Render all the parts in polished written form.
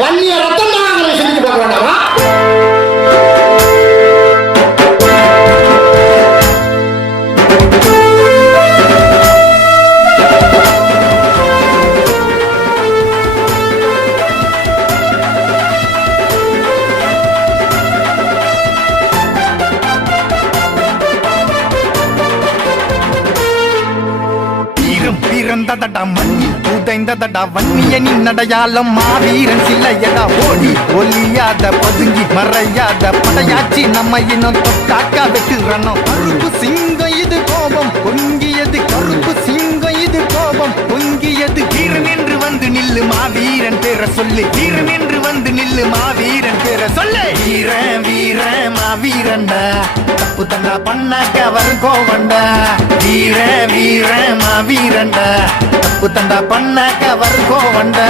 வன்னிய ரத்தம் தான் செஞ்சு பார்க்க வேண்டாமா? பிறந்ததடா மண்ணில் புதைந்ததடா வன்னியனின் அடையாளம் மாவீரன் சில்லையடா ஓடி ஒலியாத பதுங்கி மறையாத படையாச்சி நம்ம இன்னும் தொட்டாக்கா வெட்டுறணும் கருப்பு சிங்கம் இது கோபம் பொங்கியது கருப்பு சிங்கம் இது கோபம் பொங்கியது வீரன் என்று வந்து நில்லு மாவீரன் பேர சொல்லு வீரன் என்று வந்து நில்லு மாவீரன் பேர சொல்லு வீர வீர மாவீரன்டா தப்பு தண்டா பண்ணாக்க வரும் கோவண்டா வீர வீர மாவீரன்டா தப்பு தண்டா பண்ணாக்க வரும் கோவண்டா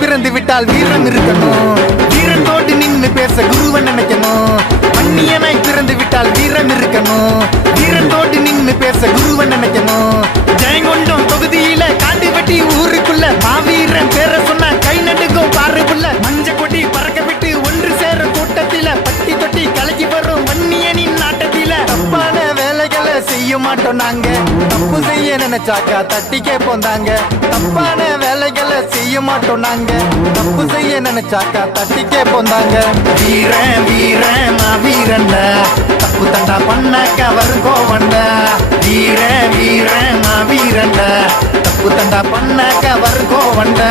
பிறந்து விட்டால் வீரம் இருக்கணும் வீரத்தோடு நின்று பேச குருவன் நினைக்கணும் அந்நியனாய் பிறந்து விட்டால் வீரம் இருக்கணும் வீரத்தோடு நின்று பேச குருவன் நினைக்கணும் ஜெயங்கொண்டம் தொகுதியில காண்டு வெட்டி ஊருக்குள்ள மாவீரன் பேர சொன்ன கை நடுக்கும் பாருக்குள்ள மஞ்ச கொடி பறக்க விட்டு ஒன்று சேர கூட்டத்தில பட்டி தொட்டி கலக்கி வரும் வன்னியனின் நாட்டத்தில தப்பான வேலைகளை செய்ய மாட்டோம் நாங்க தப்பு செய்ய நினைச்சாக்கா தட்டி கேட்போம் தாங்க தப்பான வேலைகளை செய்ய மாட்டோம் நாங்க தப்பு செய்ய நினைச்சாக்கா தட்டி கேட்போம் தாங்க வீர வீர மாவீரன்ட தப்பு தண்டா பண்ணாக்க வரும் கோவண்ட வீர வீர மாவீரன்ட தப்பு தண்டா பண்ணாக்க வரும் கோவண்ட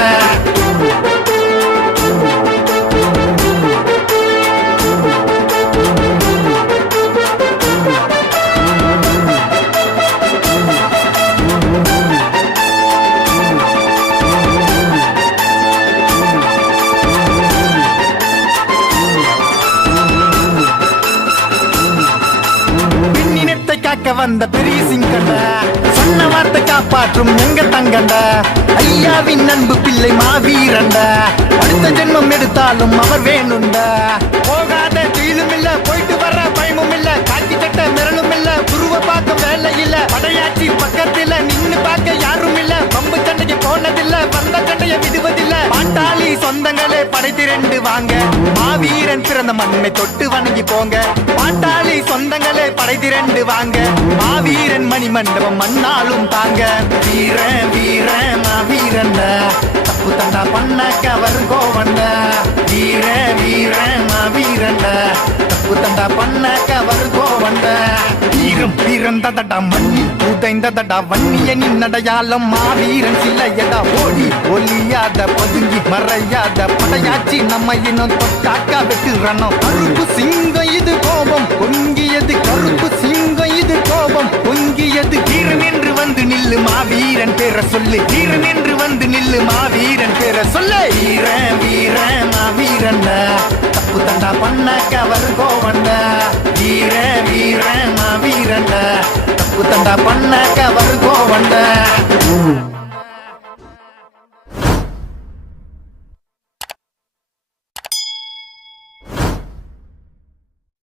காக்க வந்த பெரிய சிங்கண்ட சொன்ன வார்த்தை காப்பாற்றும் எங்க தங்கண்ட ஐயாவின் அன்பு பிள்ளை மாவீரண்ட அடுத்த ஜென்மம் எடுத்தாலும் அவர் வேணுண்ட போகாத ஜெயிலும் இல்ல போயிட்டு வர பயமும் இல்ல காக்கி தட்ட மிரளும் இல்ல குருவ பார்க்க வேலை இல்ல படையாச்சி பக்கத்துல நின்னு பார்க்க யாரும் இல்ல பம்பு சண்டைக்கு போனதில்ல வந்த சண்டைய விடுவதில்ல பாட்டாளி சொந்தங்களே படை திரண்டு வாங்க மாவீரன் பிறந்த மண்ணை தொட்டு வணங்கி போங்க பாட்டாளி சொந்தங்களே படை திரண்டு வாங்க மாவீரன் மணிமண்டபம் மண்ணாலும் தாங்க வீர வீர மாவீரன்ட தப்பு தண்டா பண்ணாக்க வரும் கோவண்ட வீர வீர மாவீரன்ட தப்பு தண்டா பண்ணாக்க வரும் கோவண்ட வீரம் பிறந்ததடா மண்ணில் புதைந்ததடா வன்னியனின் அடையாளம் மாவீரன் சில்லையடா ஓடி ஒலியாத பதுங்கி மறையாத படையாச்சி நம்ம இன்னும் தொட்டாக்கா வெட்டுறணும் கருப்பு சிங்கம் இது கோபம் பொங்கியது கருப்பு சிங்கம் இது கோபம் பொங்கியது வீரன் என்று வந்து நில்லு மாவீரன் பேர சொல்லு வீரன் என்று வந்து நில்லு மாவீரன் பேர சொல்லு வீர வீர மாவீரன்ட தப்பு தண்டா பண்ணாக்க வரும் கோவண்ட வீர வீர மாவீரன்ட தப்பு தண்டா பண்ணாக்க வரும் கோவண்ட